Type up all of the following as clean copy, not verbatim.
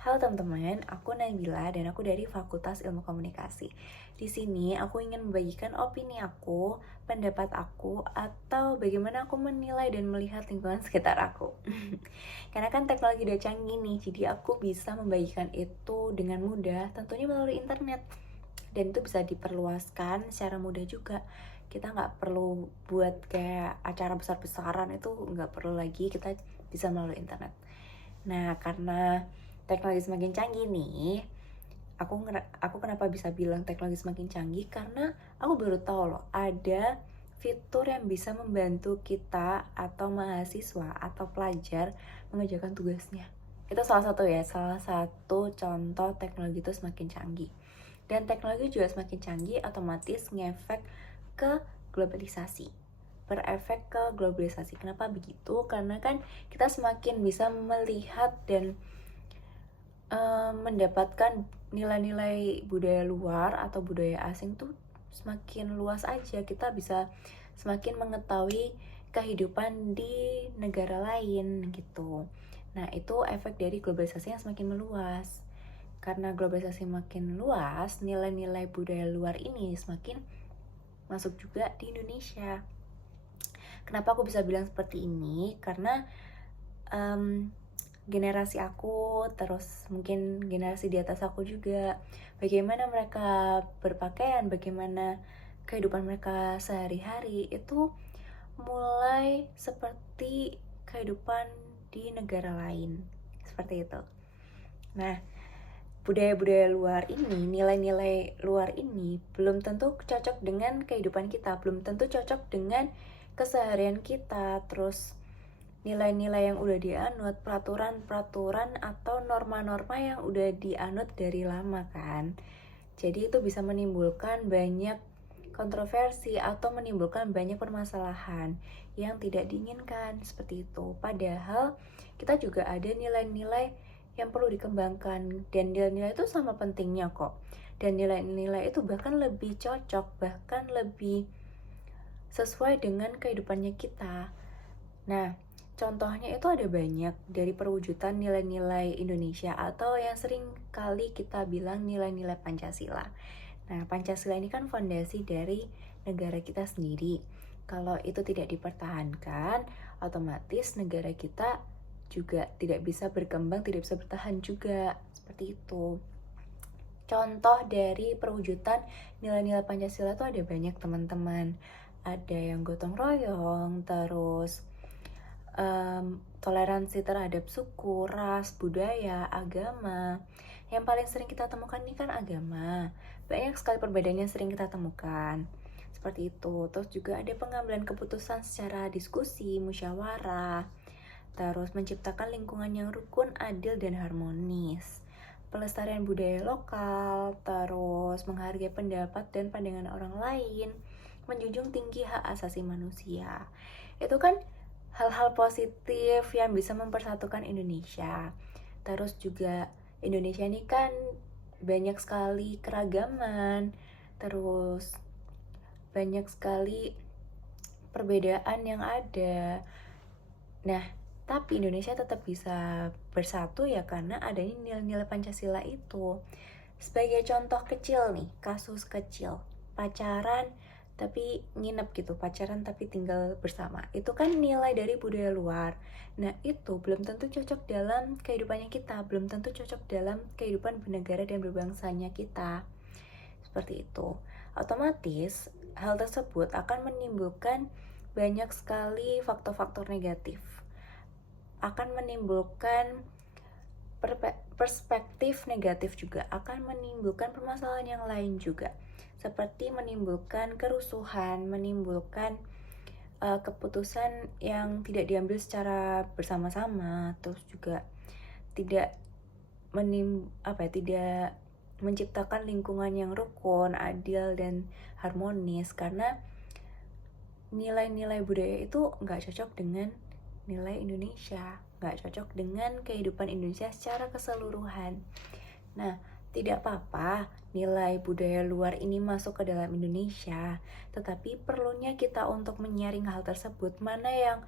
Halo teman-teman, aku Nabila dan aku dari Fakultas Ilmu Komunikasi. Di sini aku ingin membagikan opini aku, pendapat aku, atau bagaimana aku menilai dan melihat lingkungan sekitar aku. Karena kan teknologi udah canggih nih, jadi aku bisa membagikan itu dengan mudah, tentunya melalui internet. Dan itu bisa diperluaskan secara mudah juga. Kita nggak perlu buat kayak acara besar-besaran, itu nggak perlu lagi, kita bisa melalui internet. Nah, karena teknologi semakin canggih nih, aku kenapa bisa bilang teknologi semakin canggih? Karena aku baru tahu loh, ada fitur yang bisa membantu kita atau mahasiswa atau pelajar mengerjakan tugasnya. Itu salah satu contoh teknologi itu semakin canggih. Dan teknologi juga semakin canggih, otomatis ngefek ke globalisasi, berefek ke globalisasi. Kenapa begitu? Karena kan kita semakin bisa melihat dan mendapatkan nilai-nilai budaya luar atau budaya asing tuh semakin luas aja. Kita bisa semakin mengetahui kehidupan di negara lain gitu. Nah, itu efek dari globalisasi yang semakin meluas. Karena globalisasi makin luas, nilai-nilai budaya luar ini semakin masuk juga di Indonesia. Kenapa aku bisa bilang seperti ini? Karena generasi aku, terus mungkin generasi di atas aku juga, bagaimana mereka berpakaian, bagaimana kehidupan mereka sehari-hari itu mulai seperti kehidupan di negara lain, seperti itu. Nah, budaya-budaya luar ini, nilai-nilai luar ini belum tentu cocok dengan kehidupan kita, belum tentu cocok dengan keseharian kita. Terus nilai-nilai yang udah dianut, peraturan-peraturan atau norma-norma yang udah dianut dari lama kan. Jadi itu bisa menimbulkan banyak kontroversi atau menimbulkan banyak permasalahan yang tidak diinginkan, seperti itu. Padahal kita juga ada nilai-nilai yang perlu dikembangkan, dan nilai-nilai itu sama pentingnya kok. Dan nilai-nilai itu bahkan lebih cocok, bahkan lebih sesuai dengan kehidupannya kita. Nah, contohnya itu ada banyak dari perwujudan nilai-nilai Indonesia atau yang sering kali kita bilang nilai-nilai Pancasila. Nah, Pancasila ini kan fondasi dari negara kita sendiri. Kalau itu tidak dipertahankan, otomatis negara kita juga tidak bisa berkembang, tidak bisa bertahan juga. Seperti itu. Contoh dari perwujudan nilai-nilai Pancasila itu ada banyak teman-teman. Ada yang gotong royong, terus toleransi terhadap suku, ras, budaya, agama. Yang paling sering kita temukan ini kan agama. Banyak sekali perbedaan yang sering kita temukan. Seperti itu. Terus juga ada pengambilan keputusan secara diskusi, musyawarah. Terus menciptakan lingkungan yang rukun, adil, dan harmonis. Pelestarian budaya lokal, terus menghargai pendapat dan pandangan orang lain, menjunjung tinggi hak asasi manusia. Itu kan hal-hal positif yang bisa mempersatukan Indonesia. Terus juga Indonesia ini kan banyak sekali keragaman, terus banyak sekali perbedaan yang ada. Nah, tapi Indonesia tetap bisa bersatu ya karena adanya nilai-nilai Pancasila itu. Sebagai contoh kecil nih, kasus kecil, pacaran tapi nginep gitu, pacaran tapi tinggal bersama. Itu kan nilai dari budaya luar. Nah, itu belum tentu cocok dalam kehidupannya kita, belum tentu cocok dalam kehidupan bernegara dan berbangsanya kita. Seperti itu. Otomatis, hal tersebut akan menimbulkan banyak sekali faktor-faktor negatif. Akan menimbulkan perspektif negatif juga, akan menimbulkan permasalahan yang lain juga, seperti menimbulkan kerusuhan, menimbulkan keputusan yang tidak diambil secara bersama-sama, terus juga tidak tidak menciptakan lingkungan yang rukun, adil, dan harmonis, karena nilai-nilai budaya itu nggak cocok dengan nilai Indonesia, nggak cocok dengan kehidupan Indonesia secara keseluruhan. Nah, tidak apa-apa nilai budaya luar ini masuk ke dalam Indonesia, tetapi perlunya kita untuk menyaring hal tersebut, mana yang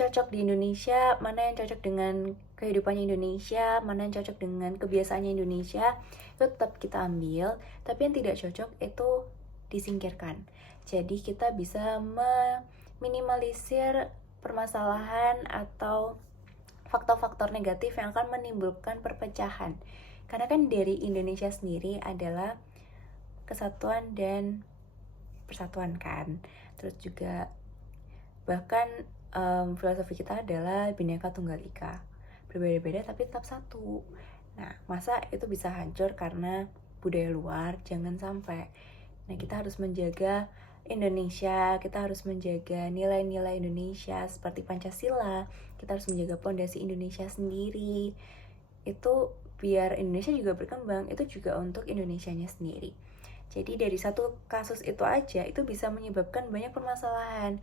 cocok di Indonesia, mana yang cocok dengan kehidupannya Indonesia, mana yang cocok dengan kebiasaannya Indonesia, itu tetap kita ambil, tapi yang tidak cocok itu disingkirkan. Jadi kita bisa meminimalisir permasalahan atau faktor-faktor negatif yang akan menimbulkan perpecahan. Karena kan dari Indonesia sendiri adalah kesatuan dan persatuan kan. Terus juga bahkan filosofi kita adalah Bhinneka Tunggal Ika, berbeda-beda tapi tetap satu. Nah, masa itu bisa hancur karena budaya luar? Jangan sampai. Nah, kita harus menjaga Indonesia, kita harus menjaga nilai-nilai Indonesia seperti Pancasila, kita harus menjaga pondasi Indonesia sendiri. Itu biar Indonesia juga berkembang, itu juga untuk Indonesianya sendiri. Jadi dari satu kasus itu aja, itu bisa menyebabkan banyak permasalahan.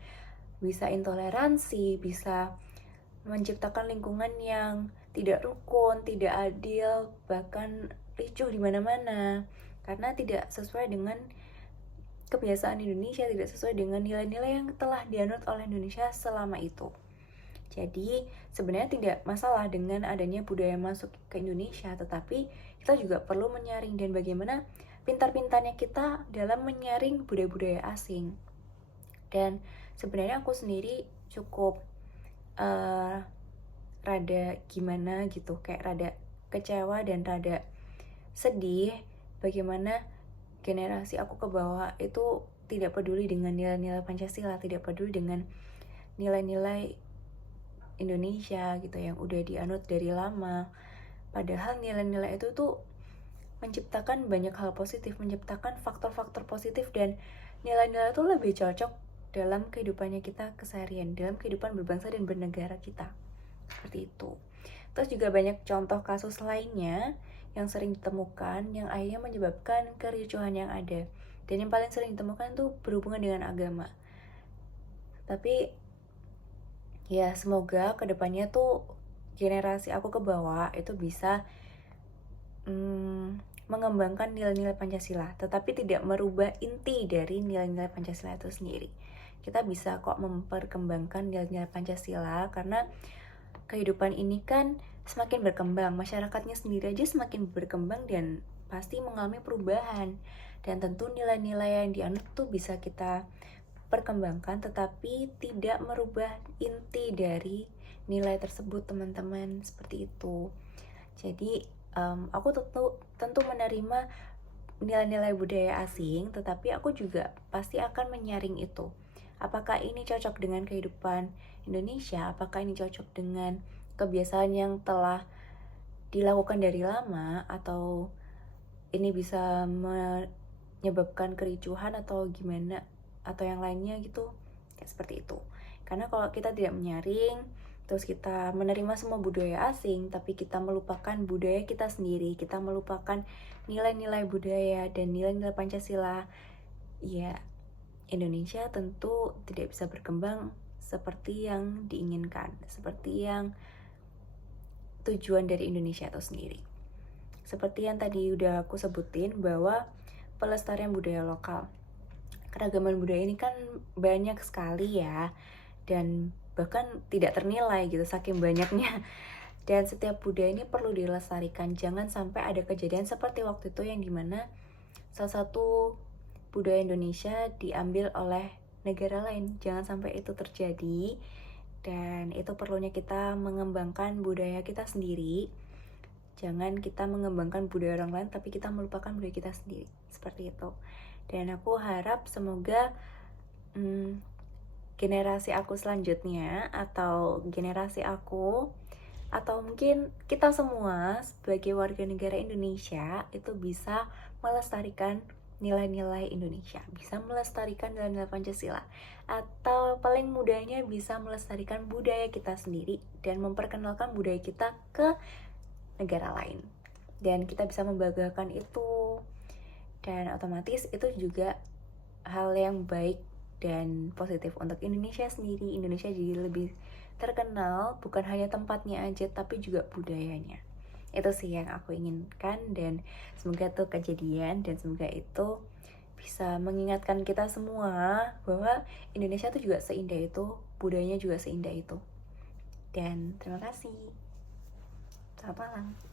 Bisa intoleransi, bisa menciptakan lingkungan yang tidak rukun, tidak adil, bahkan ricuh di mana-mana karena tidak sesuai dengan kebiasaan Indonesia, tidak sesuai dengan nilai-nilai yang telah dianut oleh Indonesia selama itu. Jadi sebenarnya tidak masalah dengan adanya budaya masuk ke Indonesia, tetapi kita juga perlu menyaring dan bagaimana pintar-pintarnya kita dalam menyaring budaya-budaya asing. Dan sebenarnya aku sendiri cukup rada gimana gitu, kayak rada kecewa dan rada sedih bagaimana generasi aku ke bawah itu tidak peduli dengan nilai-nilai Pancasila, tidak peduli dengan nilai-nilai Indonesia gitu yang udah dianut dari lama. Padahal nilai-nilai itu tuh menciptakan banyak hal positif, menciptakan faktor-faktor positif, dan nilai-nilai itu lebih cocok dalam kehidupannya kita keseharian, dalam kehidupan berbangsa dan bernegara kita. Seperti itu. Terus juga banyak contoh kasus lainnya yang sering ditemukan yang akhirnya menyebabkan kericuhan yang ada. Dan yang paling sering ditemukan tuh berhubungan dengan agama. Tapi ya semoga kedepannya tuh generasi aku ke bawah itu bisa mengembangkan nilai-nilai Pancasila, tetapi tidak merubah inti dari nilai-nilai Pancasila itu sendiri. Kita bisa kok memperkembangkan nilai-nilai Pancasila karena kehidupan ini kan semakin berkembang, masyarakatnya sendiri aja semakin berkembang dan pasti mengalami perubahan. Dan tentu nilai-nilai yang dianut tuh bisa kita perkembangkan, tetapi tidak merubah inti dari nilai tersebut, teman-teman. Seperti itu. Jadi aku tentu menerima nilai-nilai budaya asing, tetapi aku juga pasti akan menyaring itu. Apakah ini cocok dengan kehidupan Indonesia? Apakah ini cocok dengan kebiasaan yang telah dilakukan dari lama? Atau ini bisa menyebabkan kericuhan atau gimana? Atau yang lainnya gitu? Kayak seperti itu. Karena kalau kita tidak menyaring, terus kita menerima semua budaya asing, tapi kita melupakan budaya kita sendiri, kita melupakan nilai-nilai budaya dan nilai-nilai Pancasila, ya Indonesia tentu tidak bisa berkembang seperti yang diinginkan, seperti yang tujuan dari Indonesia itu sendiri. Seperti yang tadi udah aku sebutin bahwa pelestarian budaya lokal, keragaman budaya ini kan banyak sekali ya, dan bahkan tidak ternilai gitu saking banyaknya. Dan setiap budaya ini perlu dilestarikan, jangan sampai ada kejadian seperti waktu itu yang dimana salah satu budaya Indonesia diambil oleh negara lain. Jangan sampai itu terjadi, dan itu perlunya kita mengembangkan budaya kita sendiri. Jangan kita mengembangkan budaya orang lain tapi kita melupakan budaya kita sendiri, seperti itu. Dan aku harap semoga generasi aku selanjutnya, atau generasi aku, atau mungkin kita semua sebagai warga negara Indonesia itu bisa melestarikan nilai-nilai Indonesia, bisa melestarikan nilai-nilai Pancasila, atau paling mudahnya bisa melestarikan budaya kita sendiri dan memperkenalkan budaya kita ke negara lain. Dan kita bisa membanggakan itu, dan otomatis itu juga hal yang baik dan positif untuk Indonesia sendiri. Indonesia jadi lebih terkenal, bukan hanya tempatnya aja tapi juga budayanya. Itu sih yang aku inginkan, dan semoga itu kejadian, dan semoga itu bisa mengingatkan kita semua bahwa Indonesia itu juga seindah itu, budayanya juga seindah itu. Dan terima kasih. Selamat malam.